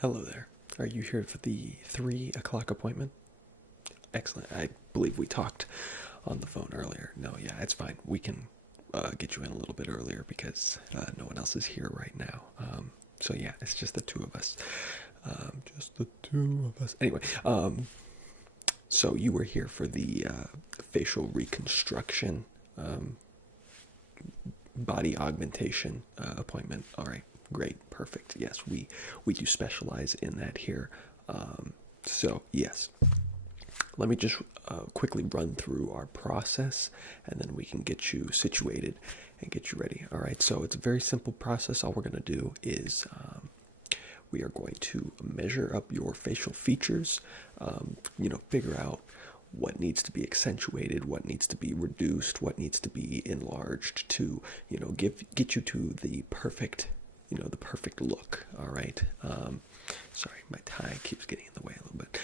Hello there. Are you here for the 3 o'clock appointment? Excellent. I believe we talked on the phone earlier. No, yeah, it's fine. We can get you in a little bit earlier because no one else is here right now. So yeah, it's just the two of us. Just the two of us. Anyway, so you were here for the facial reconstruction, body augmentation appointment. All right, great, perfect. Yes, we do specialize in that here. So yes, let me just quickly run through our process, and then we can get you situated and get you ready. All right. So it's a very simple process. All we're gonna do is we are going to measure up your facial features. Figure out what needs to be accentuated, what needs to be reduced, what needs to be enlarged to, get you to the perfect, the perfect look. All right. Sorry, my tie keeps getting in the way a little bit.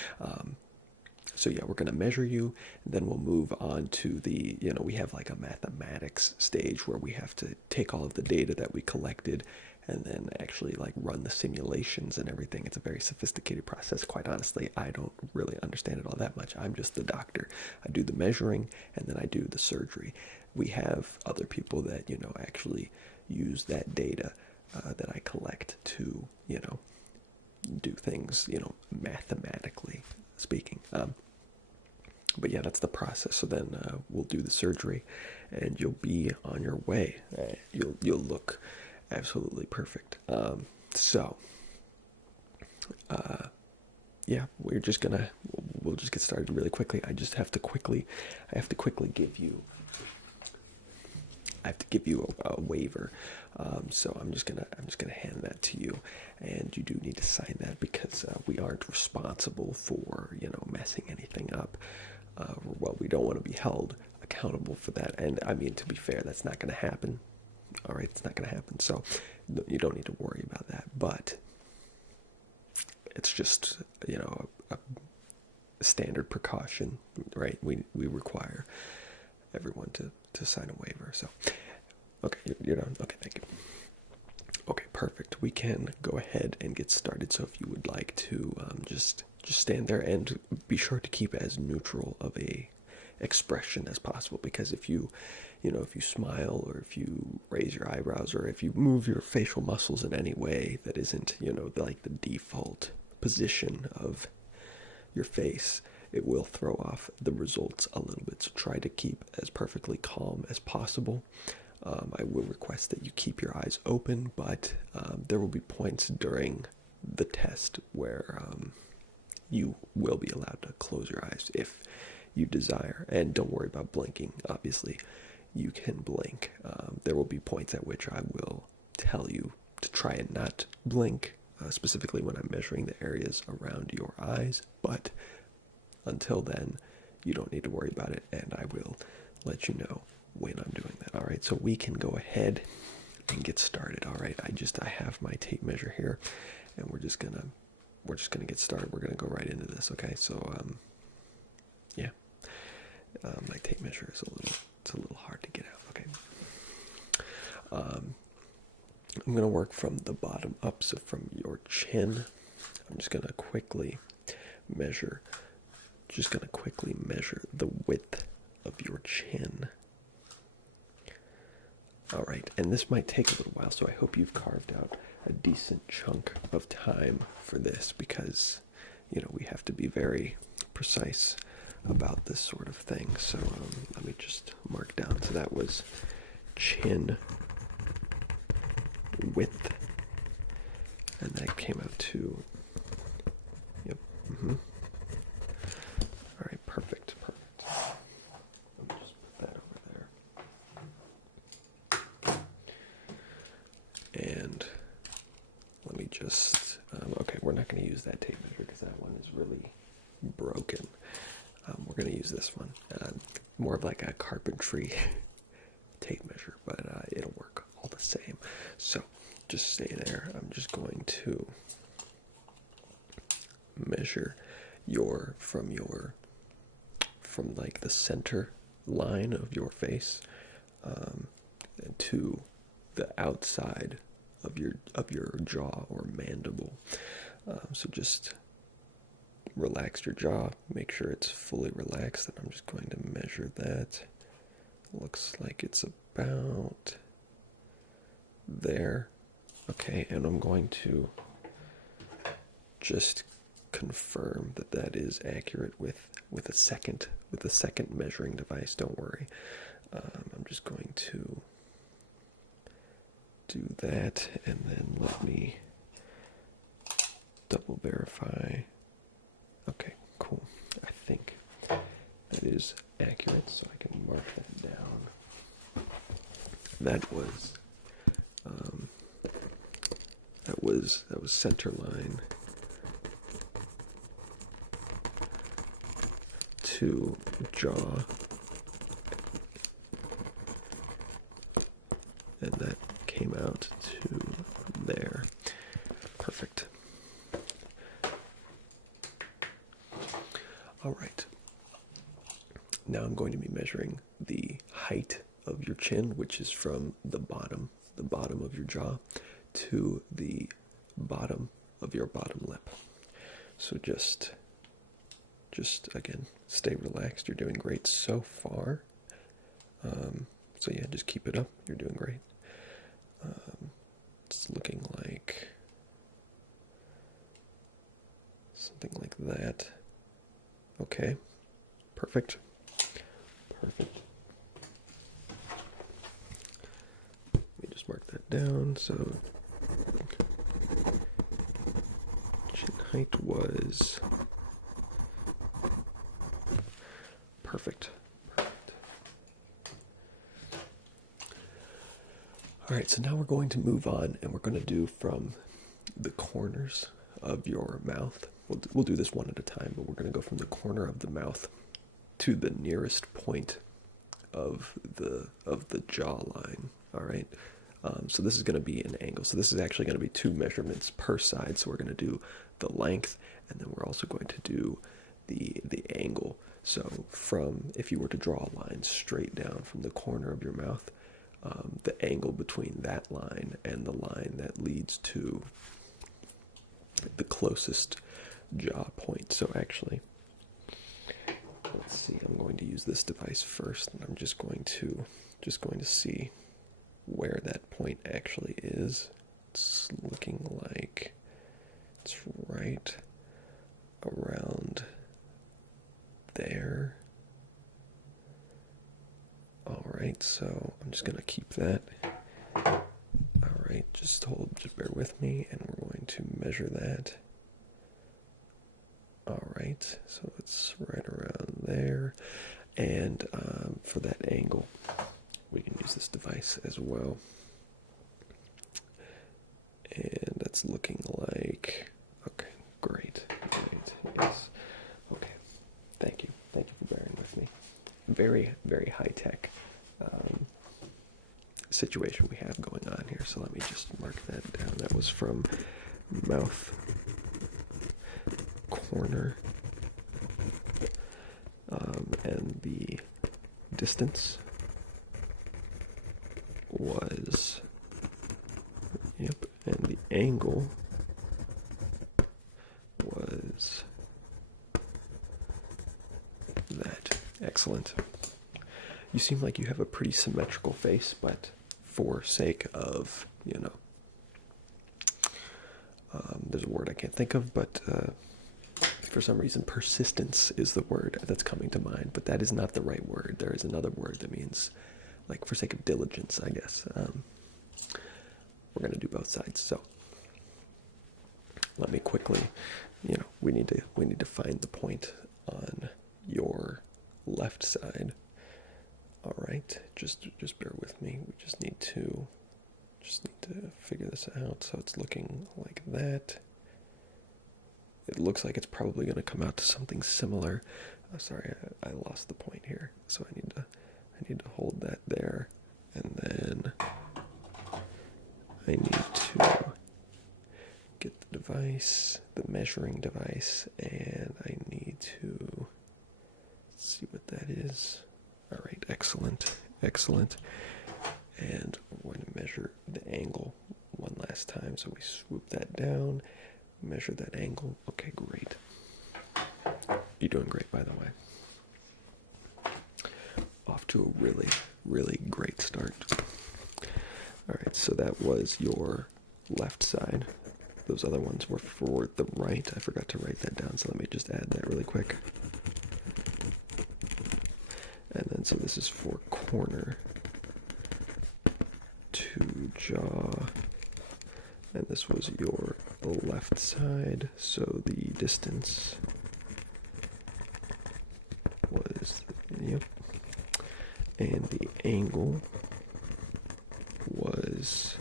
So yeah, we're going to measure you, and then we'll move on to the, we have like a mathematics stage where we have to take all of the data that we collected and then actually like run the simulations and everything. It's a very sophisticated process. Quite honestly, I don't really understand it all that much. I'm just the doctor. I do the measuring and then I do the surgery. We have other people that, actually use that data that I collect to, do things, mathematically speaking. But yeah, that's the process. So then we'll do the surgery, and you'll be on your way. You'll look absolutely perfect. Yeah, we'll just get started really quickly. I have to quickly give you. I have to give you a waiver. So I'm just gonna hand that to you, and you do need to sign that because we aren't responsible for messing anything up. Well, we don't want to be held accountable for that. And I mean, to be fair, that's not going to happen. All right, it's not going to happen. So you don't need to worry about that. But it's just, a standard precaution, right? We require everyone to sign a waiver. So, okay, you're done. Okay, thank you. Okay, perfect. We can go ahead and get started. So if you would like to just stand there and be sure to keep as neutral of a expression as possible, because if you smile or if you raise your eyebrows or if you move your facial muscles in any way that isn't like the default position of your face, it will throw off the results a little bit. So try to keep as perfectly calm as possible. I will request that you keep your eyes open, but there will be points during the test where you will be allowed to close your eyes if you desire. And don't worry about blinking. Obviously, you can blink. There will be points at which I will tell you to try and not blink, specifically when I'm measuring the areas around your eyes. But until then, you don't need to worry about it, and I will let you know when I'm doing that. All right, so we can go ahead and get started. All right, I have my tape measure here, and we're just gonna get started. We're gonna go right into this. Okay, so yeah, my tape measure is a little hard to get out. Okay, I'm gonna work from the bottom up, so from your chin. I'm just gonna quickly measure. The width of your chin. All right, and this might take a little while, so I hope you've carved out a decent chunk of time for this because, we have to be very precise about this sort of thing. So let me just mark down. So that was chin width, and that came out to, yep, All right, perfect. Let me just put that over there. And let me just, okay, we're not going to use that tape measure because that one is really broken. We're going to use this one, more of like a carpentry tape measure, but it'll work all the same. So just stay there. I'm just going to measure from like the center line of your face to the outside of your jaw or mandible. So just relax your jaw, make sure it's fully relaxed, and I'm just going to measure that. Looks like it's about there. Okay, and I'm going to just confirm that that is accurate with a second measuring device. Don't worry. I'm just going to do that, and then let me double verify. Okay, cool. I think that is accurate, so I can mark that down. That was center line to jaw, and that came out to there. Perfect. All right. Now I'm going to be measuring the height of your chin, which is from the bottom of your jaw to the bottom of your bottom lip. So just again, stay relaxed. You're doing great so far. So yeah, just keep it up. You're doing great. It's looking like something like that. Okay, perfect. Perfect. Let me just mark that down. So chin height was perfect. All right, so now we're going to move on, and we're going to do from the corners of your mouth. We'll do this one at a time, but we're going to go from the corner of the mouth to the nearest point of the jawline. All right. So this is going to be an angle. So this is actually going to be 2 measurements per side. So we're going to do the length, and then we're also going to do the angle. So if you were to draw a line straight down from the corner of your mouth, the angle between that line and the line that leads to the closest jaw point. So actually, let's see, I'm going to use this device first, and I'm just going to see where that point actually is. It's looking like it's right around there. All right, so I'm just gonna keep that. All right, just bear with me, and we're going to measure that. All right, so it's right around there. And for that angle, we can use this device as well. And that's looking like, okay, great, yes. Okay, thank you for bearing with me. Very, very high-tech situation we have going on here. So let me just mark that down. That was from mouth corner, and the distance was, yep, and the angle was that. Excellent. You seem like you have a pretty symmetrical face, but for sake of, there's a word I can't think of, but for some reason persistence is the word that's coming to mind, but that is not the right word. There is another word that means, like, for sake of diligence, I guess. We're going to do both sides. So let me quickly, we need to find the point on your left side. All right, just bear with me. We just need to figure this out. So it's looking like that. It looks like it's probably going to come out to something similar. Sorry, I lost the point here. So I need to hold that there, and then I need to get the device, the measuring device, and I need to see what that is. All right, excellent. And we're going to measure the angle one last time. So we swoop that down, measure that angle. Okay, great. You're doing great, by the way. Off to a really, really great start. All right, so that was your left side. Those other ones were for the right. I forgot to write that down, so let me just add that really quick. And then, so this is for corner to jaw. And this was your left side, so the distance was, yep. And the angle was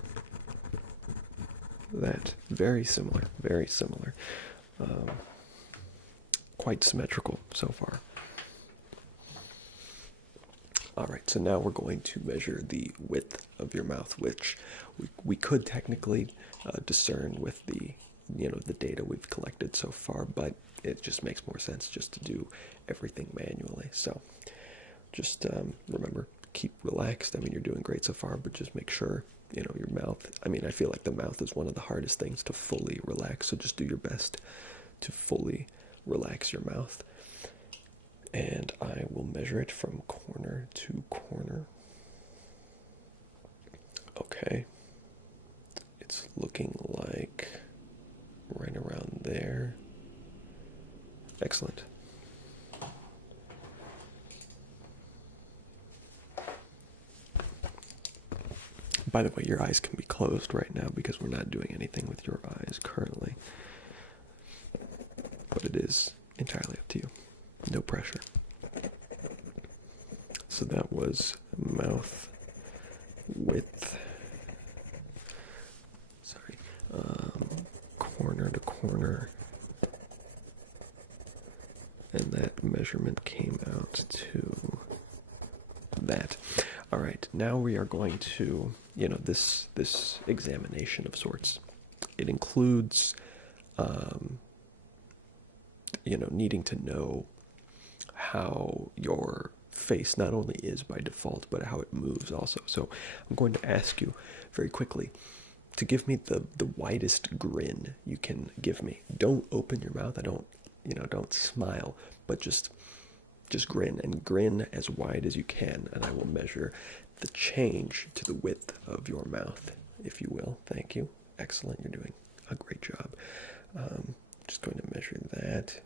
that. Very similar, very similar. Quite symmetrical so far. All right, so now we're going to measure the width of your mouth, which we could technically discern with the, the data we've collected so far, but it just makes more sense just to do everything manually. So just remember, keep relaxed. I mean, you're doing great so far, but just make sure, your mouth. I mean, I feel like the mouth is one of the hardest things to fully relax, so just do your best to fully relax your mouth. And I will measure it from corner to corner. Okay. It's looking like right around there. Excellent. By the way, your eyes can be closed right now because we're not doing anything with your eyes currently. But it is entirely up to you. No pressure. So that was mouth width. Sorry. Corner to corner. And that measurement came out to that. All right, now we are going to, this examination of sorts. It includes, needing to know how your face not only is by default, but how it moves also. So I'm going to ask you very quickly to give me the widest grin you can give me. Don't open your mouth. Don't smile, but just grin, and grin as wide as you can, and I will measure the change to the width of your mouth, if you will. Thank you. Excellent. You're doing a great job. Just going to measure that.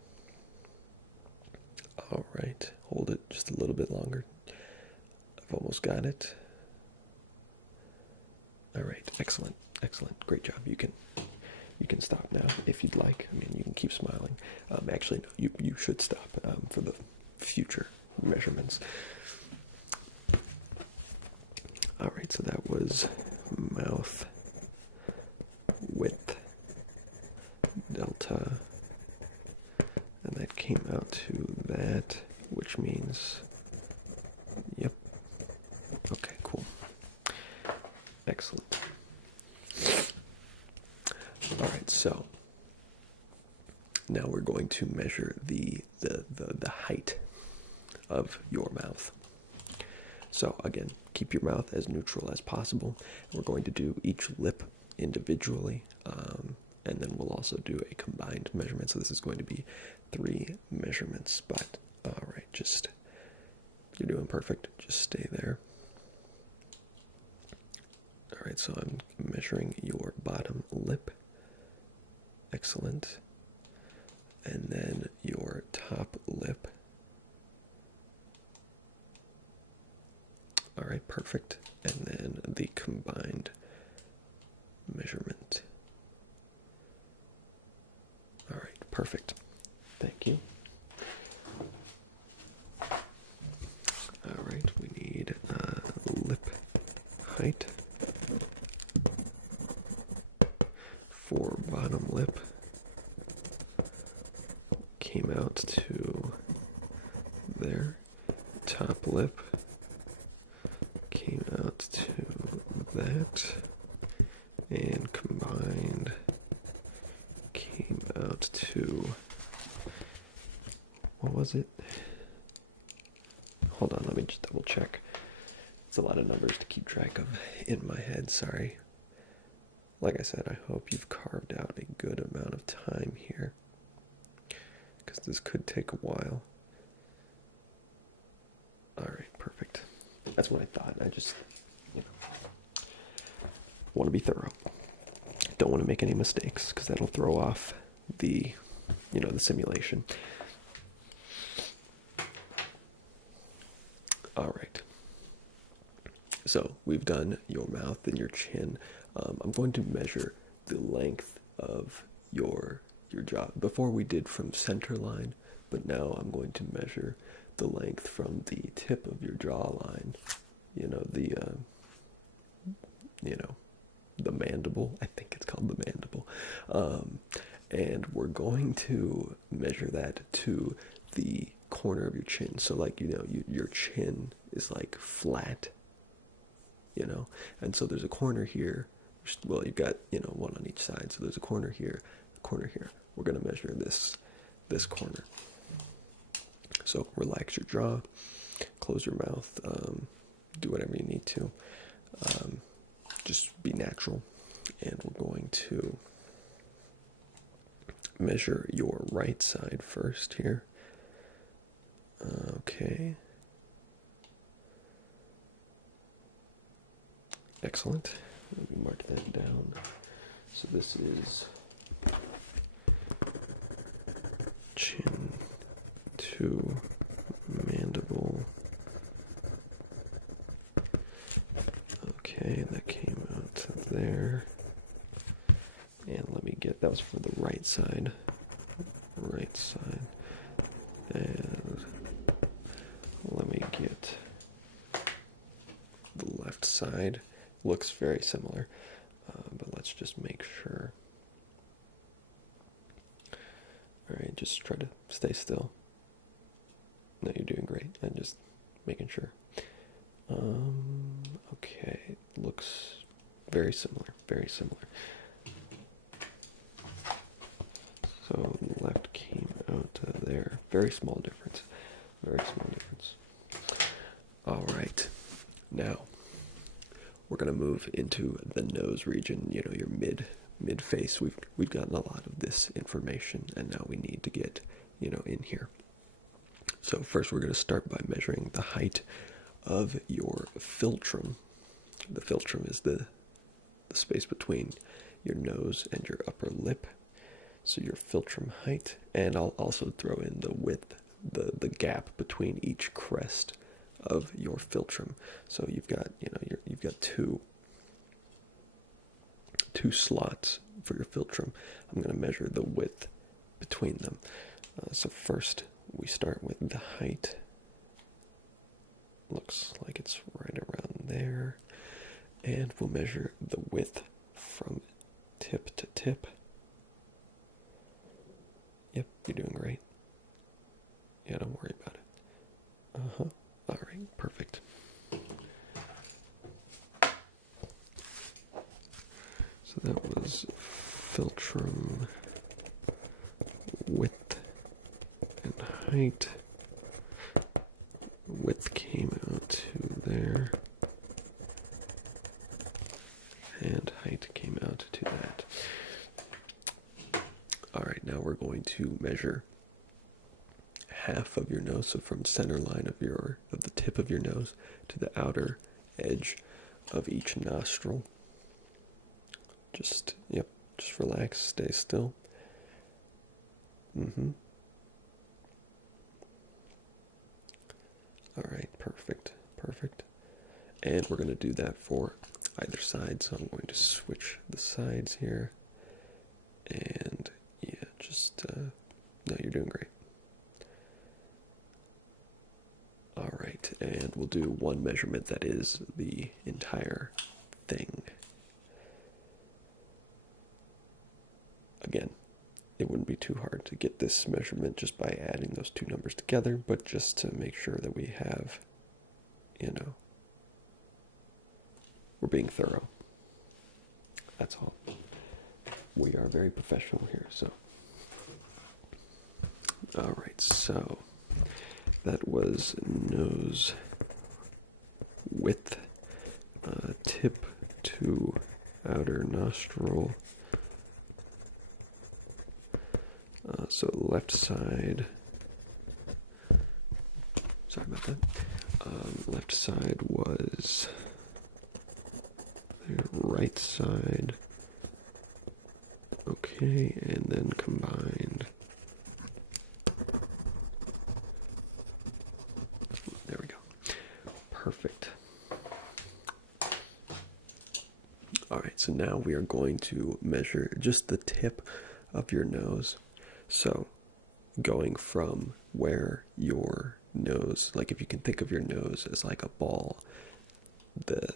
All right. Hold it just a little bit longer. I've almost got it. All right. Excellent. Excellent. Great job. You can stop now if you'd like. I mean, you can keep smiling. Actually, no, you should stop for the future measurements. All right, so that was mouth width delta, and that came out to that, which means, yep. Okay, cool. Excellent. All right, so now we're going to measure the height of your mouth. So again, keep your mouth as neutral as possible. We're going to do each lip individually, and then we'll also do a combined measurement. So this is going to be 3 measurements, but all right, you're doing perfect. Just stay there. All right, so I'm measuring your bottom lip. Excellent. And then your top lip. All right, perfect. And then the combined measurement. All right, perfect. Thank you. All right, we need lip height for bottom lip. Came out to there. Top lip came out to that, and combined came out to, what was it? Hold on, let me just double check. It's a lot of numbers to keep track of in my head, sorry. like I said, I hope you've carved out a good amount of time here, because this could take a while. Alright, perfect. That's what I thought. I just, want to be thorough. Don't want to make any mistakes, because that'll throw off the, the simulation. Alright. So, we've done your mouth and your chin. I'm going to measure the length of your jaw. Before we did from center line, but now I'm going to measure the length from the tip of your jawline. The mandible. I think it's called the mandible. And we're going to measure that to the corner of your chin. So like, your chin is like flat, and so there's a corner here. Well, you've got, one on each side. So there's a corner here, a corner here. We're going to measure this corner. So relax your jaw, close your mouth, do whatever you need to. Just be natural. And we're going to measure your right side first here. Okay. Excellent. Let me mark that down. So this is chin to mandible. Okay, that came out there. And let me get, that was for the right side. Right side. And let me get the left side. Looks very similar, but let's just make sure. Alright, just try to stay still. No, you're doing great. I'm just making sure. Okay, looks very similar, very similar. So left came out there. Very small difference. Very small difference. Alright, now we're gonna move into the nose region, your mid face. We've gotten a lot of this information, and now we need to get, in here. So first we're gonna start by measuring the height of your philtrum. The philtrum is the space between your nose and your upper lip. So your philtrum height, and I'll also throw in the width, the gap between each crest of your philtrum. So you've got, you've got two slots for your philtrum. I'm going to measure the width between them. So first we start with the height. Looks like it's right around there. And we'll measure the width from tip to tip. Yep, you're doing great. Yeah, don't worry about it. Alright, perfect. So that was philtrum width and height. Width came out to there. And height came out to that. Alright, now we're going to measure half of your nose, so from center line of the tip of your nose to the outer edge of each nostril. Just relax, stay still. Alright, perfect. And we're going to do that for either side, so I'm going to switch the sides here. And yeah, no, you're doing great. Alright, and we'll do one measurement that is the entire thing. Again, it wouldn't be too hard to get this measurement just by adding those two numbers together, but just to make sure that we have, we're being thorough. That's all. We are very professional here, so. Alright, so that was nose width, tip to outer nostril. So left side, sorry about that. Left side was there, right side. Okay, and then combined. There we go. Perfect. All right, so now we are going to measure just the tip of your nose. So going from where your nose, like if you can think of your nose as like a ball, the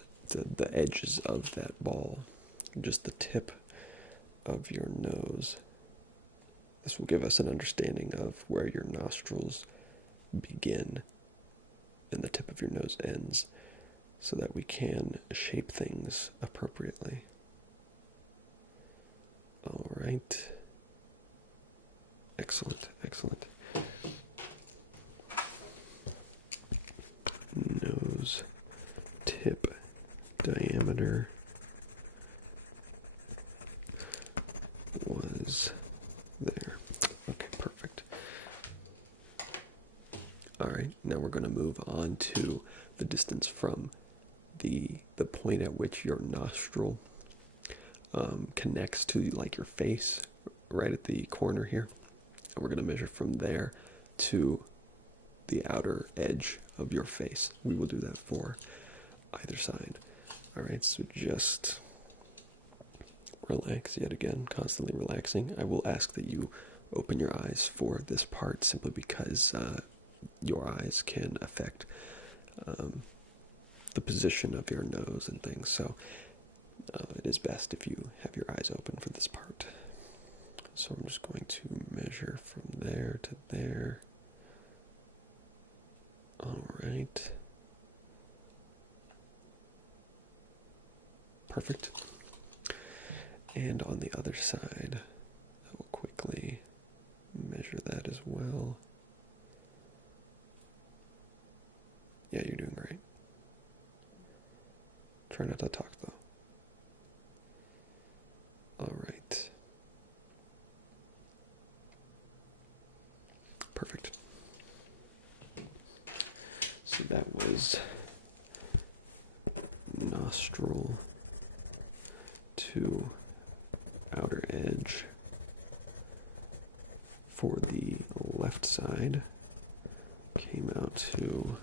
edges of that ball, just the tip of your nose. This will give us an understanding of where your nostrils begin and the tip of your nose ends, so that we can shape things appropriately. All right. Excellent, excellent. Nose tip diameter was there. Okay, perfect. All right, now we're going to move on to the distance from the point at which your nostril connects to like your face, right at the corner here. And we're going to measure from there to the outer edge of your face. We will do that for either side. All right, so just relax yet again, constantly relaxing. I will ask that you open your eyes for this part simply because your eyes can affect the position of your nose and things. So it is best if you have your eyes open for this part. So I'm just going to measure from there to there. All right. Perfect. And on the other side, I will quickly measure that as well. Yeah, you're doing great. Try not to talk though. All right. Perfect. So that was nostril to outer edge for the left side. Came out to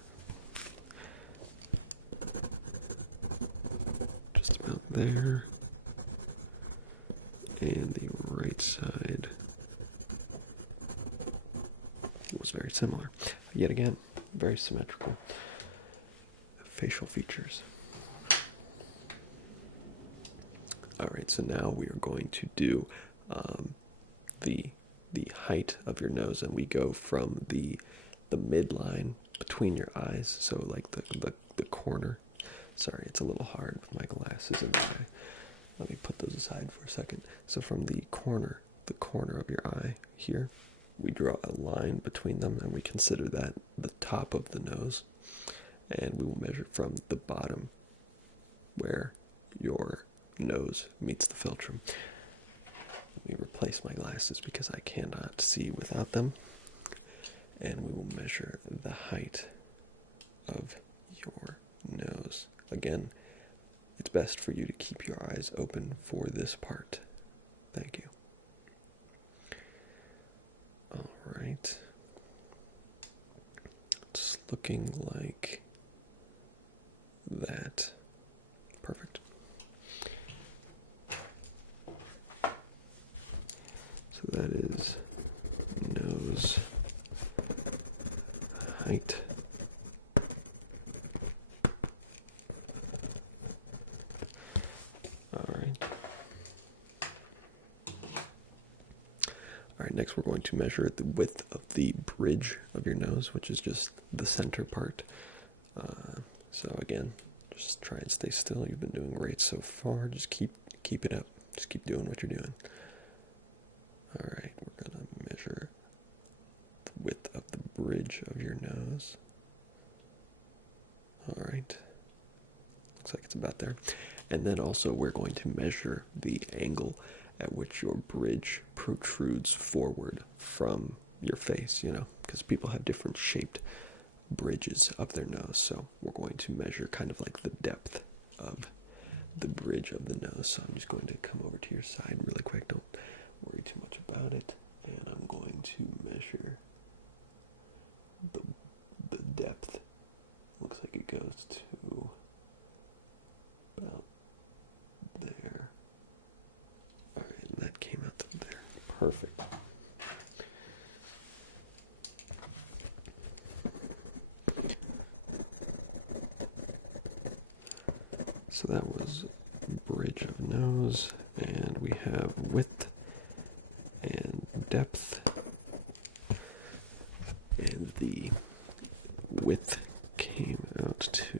just about there. And the right side was very similar. Yet again, very symmetrical facial features. All right, so now we are going to do the height of your nose, and we go from the midline between your eyes, so like the corner. Sorry, it's a little hard with my glasses in the eye. Let me put those aside for a second. So from the corner of your eye here, we draw a line between them, and we consider that the top of the nose, and we will measure from the bottom where your nose meets the philtrum. Let me replace my glasses because I cannot see without them, and we will measure the height of your nose. Again, it's best for you to keep your eyes open for this part. Thank you. All right. It's looking like that. Perfect. So that is nose height. All right, next we're going to measure the width of the bridge of your nose, which is just the center part. So again, just try and stay still. You've been doing great so far. Just keep it up. Just keep doing what you're doing. All right, we're gonna measure the width of the bridge of your nose. All right, looks like it's about there. And then also we're going to measure the angle at which your bridge protrudes forward from your face, you know, because people have different shaped bridges of their nose. So we're going to measure kind of like the depth of the bridge of the nose. So I'm just going to come over to your side really quick. Don't worry too much about it. And I'm going to measure the depth. Looks like it goes to about there. Alright, and that came out to there. Perfect. So that was bridge of nose, and we have width and depth, and the width came out to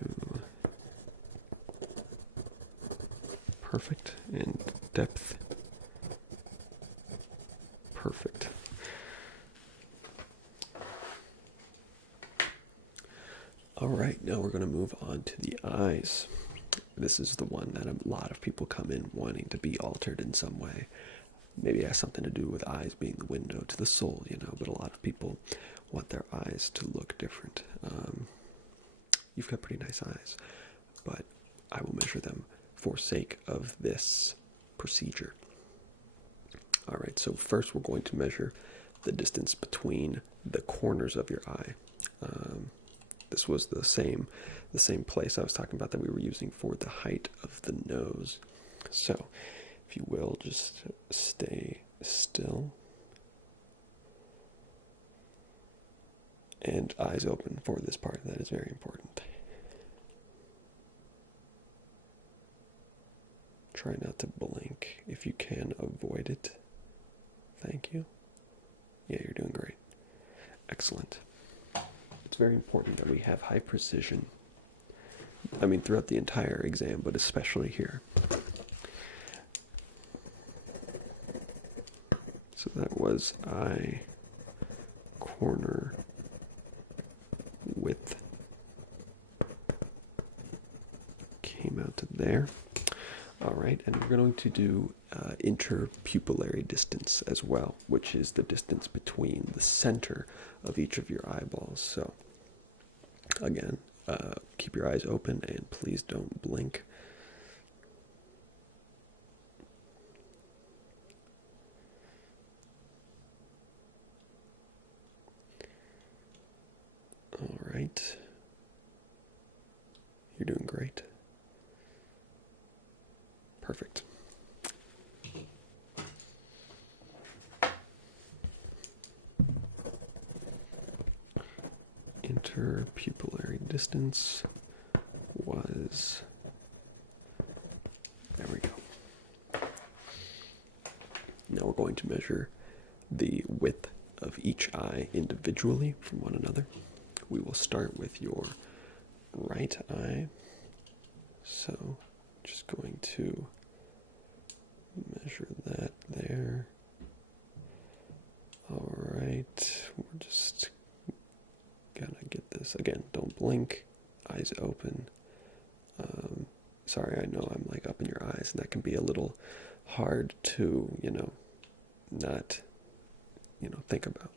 perfect, and depth perfect. All right, now we're going to move on to the eyes. This is the one that a lot of people come in wanting to be altered in some way. Maybe it has something to do with eyes being the window to the soul, you know, but a lot of people want their eyes to look different. You've got pretty nice eyes, but I will measure them for sake of this procedure. All right, so first we're going to measure the distance between the corners of your eye. This was the same place I was talking about that we were using for the height of the nose. So, if you will, just stay still. And eyes open for this part. That is very important. Try not to blink. If you can, avoid it. Thank you. Yeah, you're doing great. Excellent. It's very important that we have high precision. I mean, throughout the entire exam, but especially here. So that was eye corner width. Came out to there. All right, and we're going to do interpupillary distance as well, which is the distance between the center of each of your eyeballs. So, again, keep your eyes open and please don't blink. All right. You're doing great. Perfect. Interpupillary distance was, there we go. Now we're going to measure the width of each eye individually from one another. We will start with your right eye. So just going to measure that there. All right, we're just gonna get this. Again, don't blink, eyes open. Sorry, I know I'm like up in your eyes, and that can be a little hard to, not, think about.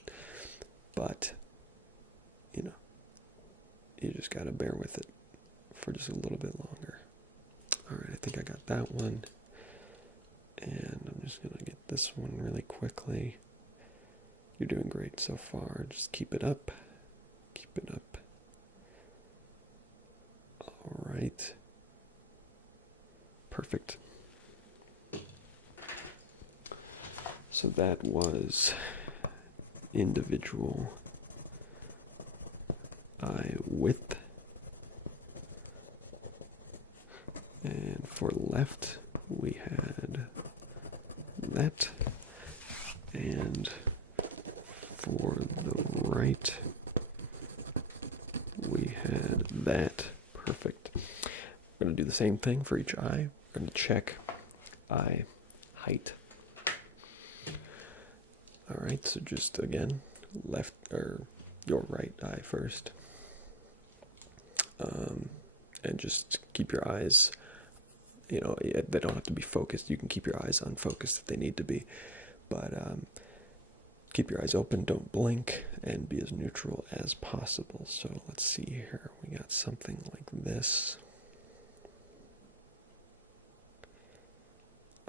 But, you just gotta bear with it for just a little bit longer. All right, I think I got that one. And I'm just gonna get this one really quickly. You're doing great so far. Just keep it up. Keep it up. All right. Perfect. So that was individual eye width. And for left, we had that. And for the right, we had that. Perfect. We're going to do the same thing for each eye. We're going to check eye height. All right, so just again, left or your right eye first. And just keep your eyes You know, they don't have to be focused. You can keep your eyes unfocused if they need to be, but keep your eyes open, don't blink, and be as neutral as possible. So let's see here. We got something like this.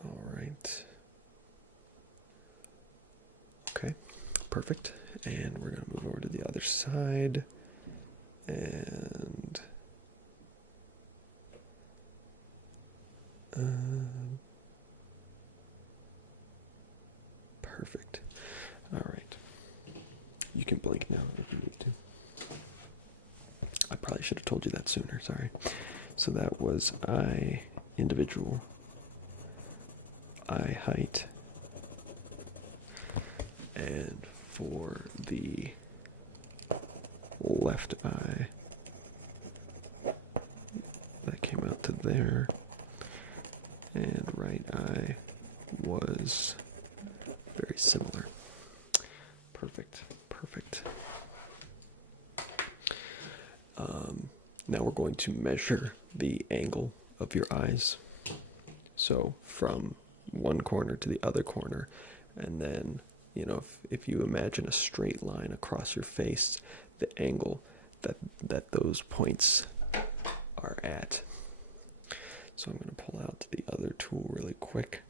All right. Okay, perfect. And we're going to move over to the other side. And perfect. All right. You can blink now if you need to. I probably should have told you that sooner, sorry. So that was eye individual, eye height, and for the left eye, that came out to there, and right eye was very similar. Perfect, perfect. Now we're going to measure the angle of your eyes. So from one corner to the other corner, and then, you know, if you imagine a straight line across your face, the angle that those points are at. So I'm going to pull out the other tool really quick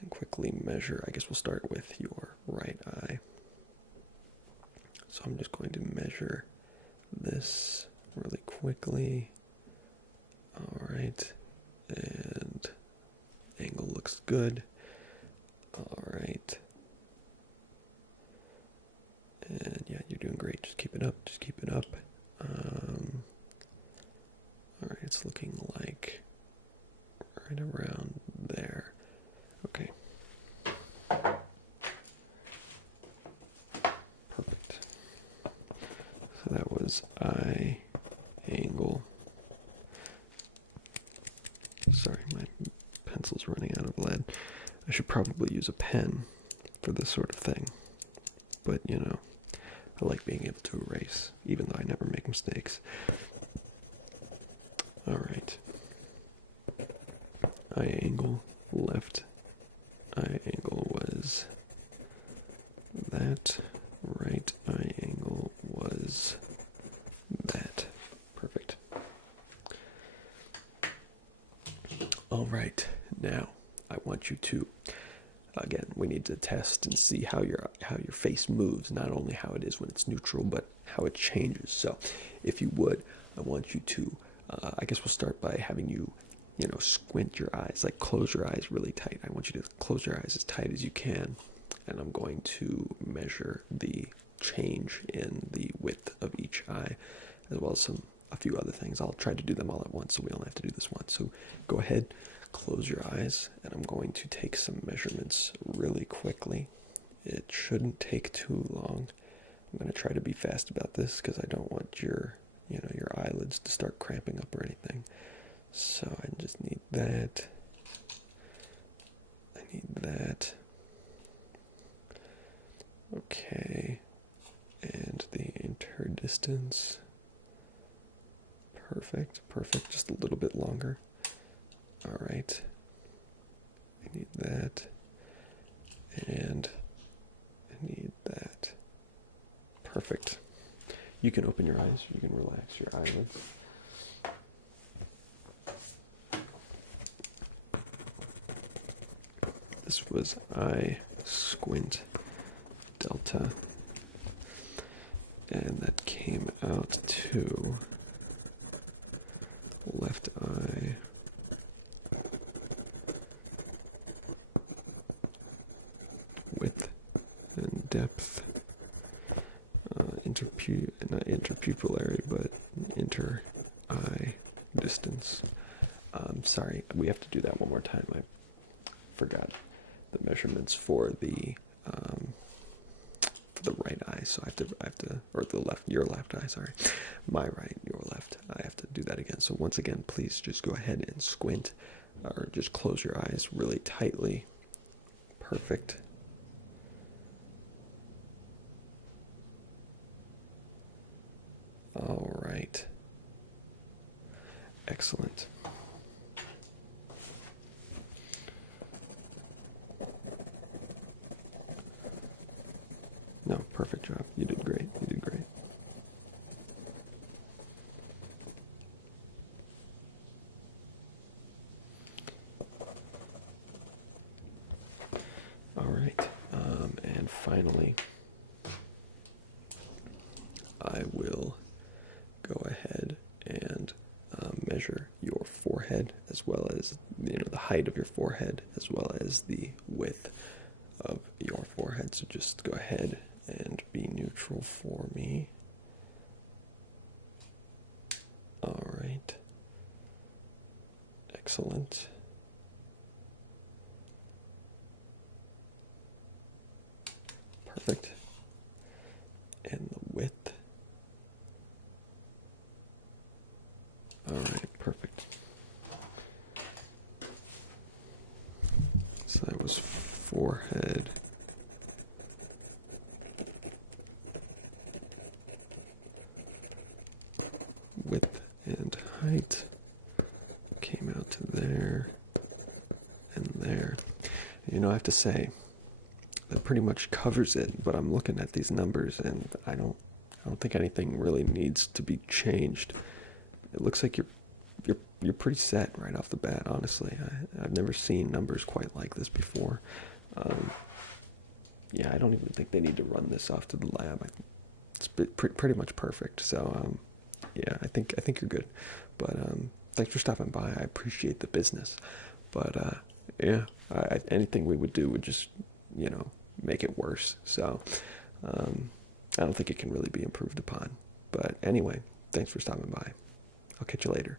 and quickly measure. I guess we'll start with your right eye. So I'm just going to measure this really quickly. All right, and angle looks good. All right, and yeah, you're doing great. Just keep it up. Just keep it up. All right, it's looking like right around there. Okay. Perfect. So that was eye angle. Sorry, my pencil's running out of lead. I should probably use a pen for this sort of thing. But, you know, I like being able to erase, even though I never make mistakes. All right. Eye angle, left eye angle was that. Right eye angle was that. Perfect. All right, now I want you to, again, we need to test and see how your face moves, not only how it is when it's neutral, but how it changes. So if you would, I want you to, I guess we'll start by having you, you know, squint your eyes, like close your eyes really tight. I want you to close your eyes as tight as you can, and I'm going to measure the change in the width of each eye, as well as a few other things. I'll try to do them all at once, so we only have to do this once. So go ahead, close your eyes, and I'm going to take some measurements really quickly. It shouldn't take too long. I'm going to try to be fast about this because I don't want your eyelids to start cramping up or anything. So I just need that. I need that. Okay. And the interdistance. Perfect, perfect. Just a little bit longer. All right. I need that. And I need that. Perfect. You can open your eyes. You can relax your eyelids. This was eye squint delta. And that came out to left eye width and depth, not interpupillary, but inter-eye distance. Sorry, we have to do that one more time. I forgot the measurements for the right eye, so I have to, or the left, your left eye, sorry, my right, your left. I have to do that again. So once again, please just go ahead and squint, or just close your eyes really tightly. Perfect. All right. Excellent. No, perfect job. You did great. You did great. All right. And finally, I will go ahead and measure your forehead, as well as the height of your forehead, as well as the width of your forehead. So just go ahead and be neutral for me. All right. Excellent. Perfect. And the width. All right, perfect. So that was forehead. Width and height. Came out to there and there. I have to say, that pretty much covers it, but I'm looking at these numbers and I don't think anything really needs to be changed. It looks like you're pretty set right off the bat, honestly. I've never seen numbers quite like this before. Yeah, I don't even think they need to run this off to the lab. It's pretty much perfect. So yeah, I think you're good. But thanks for stopping by. I appreciate the business. But yeah, anything we would do would just make it worse. So I don't think it can really be improved upon. But anyway, thanks for stopping by. I'll catch you later.